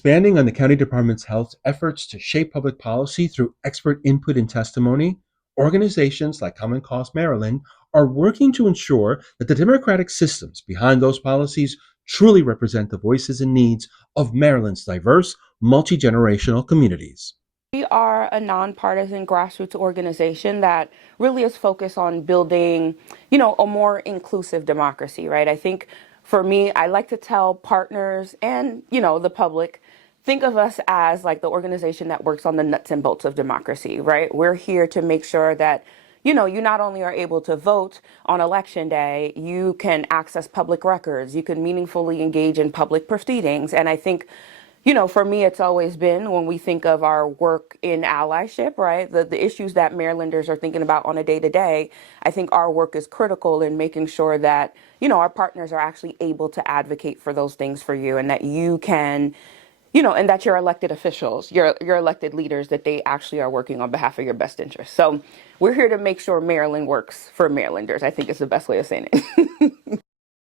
Expanding on the County Department's health efforts to shape public policy through expert input and testimony, organizations like Common Cause Maryland are working to ensure that the democratic systems behind those policies truly represent the voices and needs of Maryland's diverse, multi generational communities. We are a nonpartisan grassroots organization that really is focused on building, a more inclusive democracy, right? I think for me, I like to tell partners and, the public, think of us as like the organization that works on the nuts and bolts of democracy, right? We're here to make sure that you not only are able to vote on election day, you can access public records, you can meaningfully engage in public proceedings. And I think, for me, it's always been when we think of our work in allyship, right? The issues that Marylanders are thinking about on a day to day, I think our work is critical in making sure that, our partners are actually able to advocate for those things for you and that you can, and that your elected officials, your elected leaders, that they actually are working on behalf of your best interests. So we're here to make sure Maryland works for Marylanders, I think is the best way of saying it.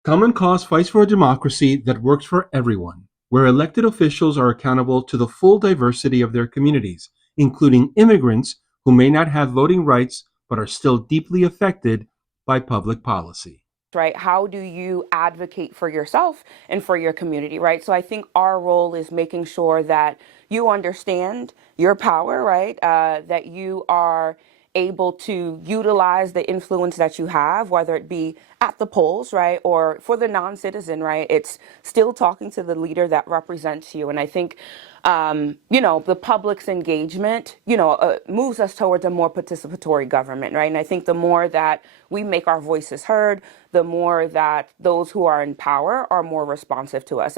Common Cause fights for a democracy that works for everyone, where elected officials are accountable to the full diversity of their communities, including immigrants who may not have voting rights but are still deeply affected by public policy. Right? How do you advocate for yourself and for your community, right? So I think our role is making sure that you understand your power, right? That you are able to utilize the influence that you have, whether it be at the polls, right? Or for the non-citizen, right? It's still talking to the leader that represents you. And I think, the public's engagement, moves us towards a more participatory government, right? And I think the more that we make our voices heard, the more that those who are in power are more responsive to us.